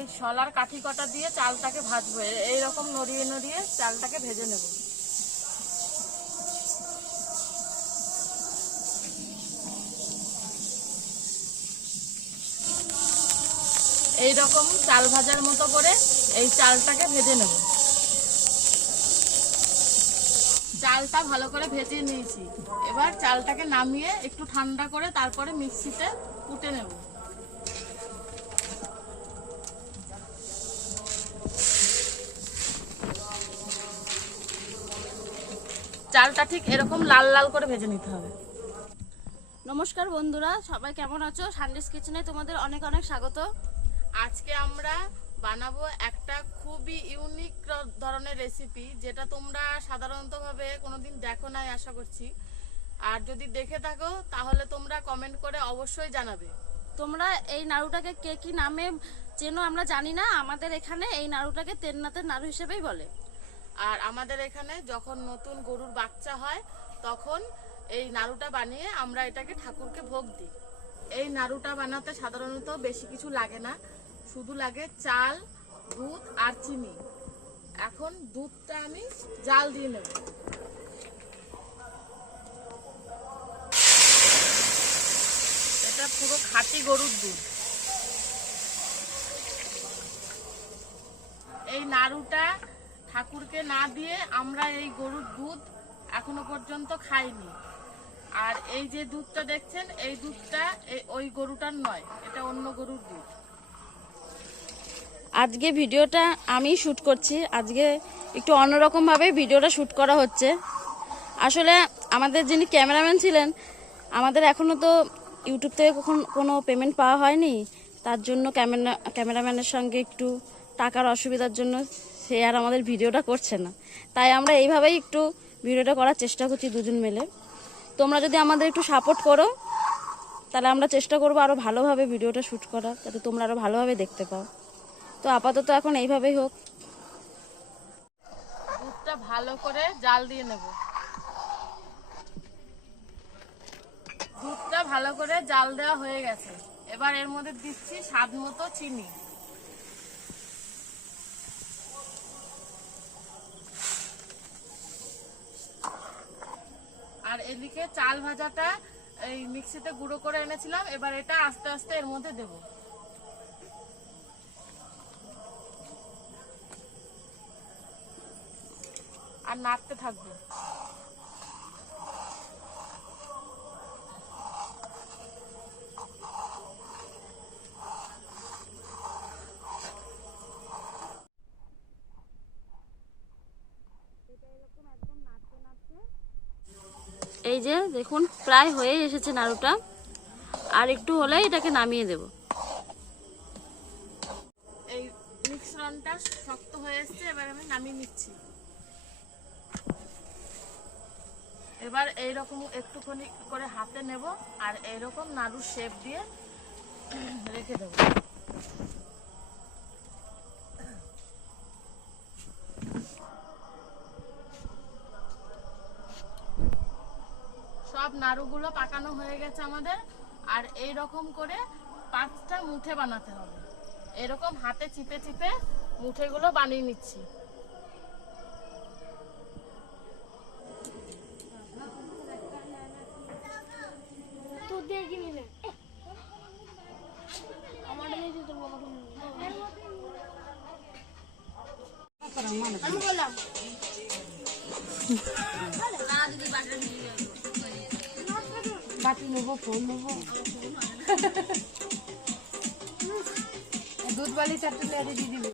এই শলার কাঠি কটা দিয়ে চালটাকে ভাজবো। এইরকম নড়িয়ে নড়িয়ে চালটাকে ভেজে নেব। এইরকম চাল ভাজার মতো করে এই চালটাকে ভেজে নেব। চালটা ভালো করে ভেজে নিয়েছি। এবার চালটাকে নামিয়ে একটু ঠান্ডা করে তারপরে মিক্সিতে কুটে নেব। চালটা ঠিক এরকম লাল লাল করে ভেজে নিতে হবে। নমস্কার বন্ধুরা, সবাই কেমন আছো? সানডেস কিচেনে তোমাদের অনেক অনেক স্বাগত। আজকে আমরা বানাবো একটা খুবই ইউনিক ধরনের রেসিপি, যেটা তোমরা সাধারণতভাবে কোনোদিন দেখো নাই আশা করছি। আর যদি দেখে থাকো তাহলে তোমরা কমেন্ট করে অবশ্যই জানাবে। তোমরা এই নাড়ুটাকে কে কি নামে চেনো আমরা জানি না, আমাদের এখানে এই নাড়ুটাকে তেন্নাতের নাড়ু হিসেবেই বলে। আর আমাদের এখানে যখন নতুন গরুর বাচ্চা হয় তখন এই নাড়ুটা বানিয়ে আমরা এটাকে ঠাকুরকে ভোগ দিই। এই নাড়ুটা বানাতে সাধারণত বেশি কিছু লাগে না, শুধু লাগে চাল, দুধ আর চিনি। এখন দুধটা আমি জাল দিয়ে নেব। এটা পুরো খাঁটি গরুর দুধ। এই নাড়ুটা ঠাকুরকে না দিয়ে আমরা এই গরুর দুধ এখনো পর্যন্ত খাইনি। আর এই যে দুধটা দেখছেন, এই দুধটা ওই গরুটার নয়, এটা অন্য গরুর দুধ। আজকে ভিডিওটা আমি শ্যুট করছি। আজকে একটু অন্যরকমভাবে ভিডিওটা শ্যুট করা হচ্ছে। আসলে আমাদের যিনি ক্যামেরাম্যান ছিলেন, আমাদের এখনও তো ইউটিউব থেকে কোনো পেমেন্ট পাওয়া হয়নি। তার জন্য ক্যামেরাম্যানের সঙ্গে একটু টাকার অসুবিধার জন্য সে আর আমাদের ভিডিওটা করছে না। তাই আমরা এইভাবেই একটু ভিডিওটা করার চেষ্টা করছি দুজন মিলে। তোমরা যদি আমাদের একটু সাপোর্ট করো তাহলে আমরা চেষ্টা করবো আরও ভালোভাবে ভিডিওটা শ্যুট করা, যাতে তোমরা আরও ভালোভাবে দেখতে পাও। তো আপাতত এখন এইভাবেই হোক। দুধটা ভালো করে জাল দিয়ে নেব। দুধটা ভালো করে জাল দেওয়া হয়ে গেছে। এবার এর মধ্যে দিচ্ছি স্বাদ মতো চিনি। আর এদিকে চাল ভাজাটা এই মিক্সিতে গুঁড়ো করে এনেছিলাম, এবার এটা আস্তে আস্তে এর মধ্যে দেব। আর নাড়তে থাকবো। এই যে দেখুন, প্রায় হয়ে এসেছে নাড়ুটা। আর একটু হলে এটাকে নামিয়ে দেব। এই মিশ্রণটা শক্ত হয়ে এসেছে, এবার আমি নামিয়ে নিচ্ছি। এবার এইরকম একটুখানি করে হাতে নেব আর এইরকম নাড়ুর শেপ দিয়ে রেখে দেব। সব নাড়ুগুলো পাকানো হয়ে গেছে আমাদের। আর এই রকম করে 5টা মুঠে বানাতে হবে। এরকম হাতে চিপে চিপে মুঠেগুলো বানিয়ে নিচ্ছি। বাটি নেবো, ফোন নেবো, দুধ বালি চারটে দিয়ে দিবি।